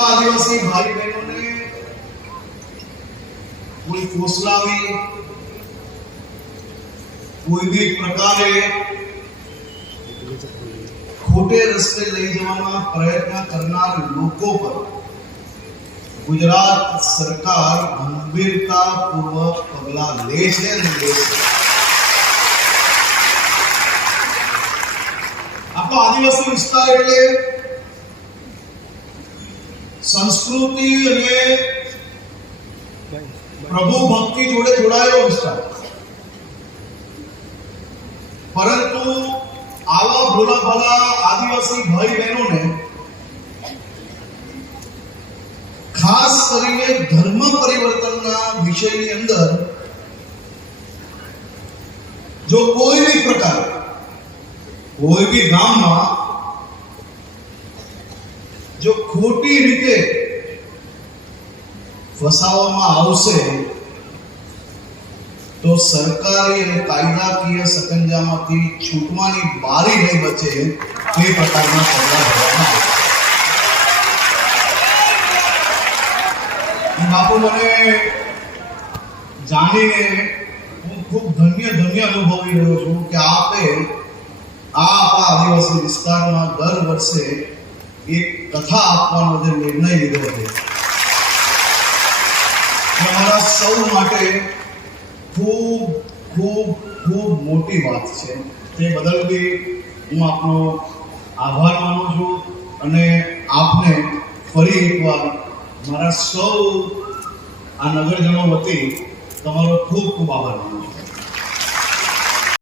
आदिवासी भाई बहनों ने कोई कोसलावी कोई भी प्रकारे खोटे रस्ते लई जवाना प्रयत्न करनार लोगों पर गुजरात सरकार गंभीरतापूर्वक पगला ले छे। आपणो आदिवासी विस्तार एटले संस्कृति अने प्रभु भक्ति जोड़े जोड़ायेलो विस्तार, परंतु आवा भोला भला आदिवासी भाई बहनों ने खास करीने धर्म परिवर्तनना विषयनी अंदर जो कोई भी प्रकार कोई भी गाम में जो खोटी रीते फसावामां आवशे तो सरकारी और कायदाकीय सकंजामांथी छूटवानी बारी नहीं बचे ए प्रकारना पगलां भरवामां आवशे। बापू मने जाणीने हूँ खूब धन्य अनुभवी रह्यो छुं के आपे आपा आदिवासी विस्तारमां दर वर्षे एक कथा आपवानो जे निर्णय लीधो छे अमारा सौ माटे खूब खूब खूब मोटी बात है। ते बदल भी हूँ आपनो आभार मानु छूं अने आपने फरी एकवार मारा सौ आ नगरजनों वती तमारो खूब खूब आभार मानु।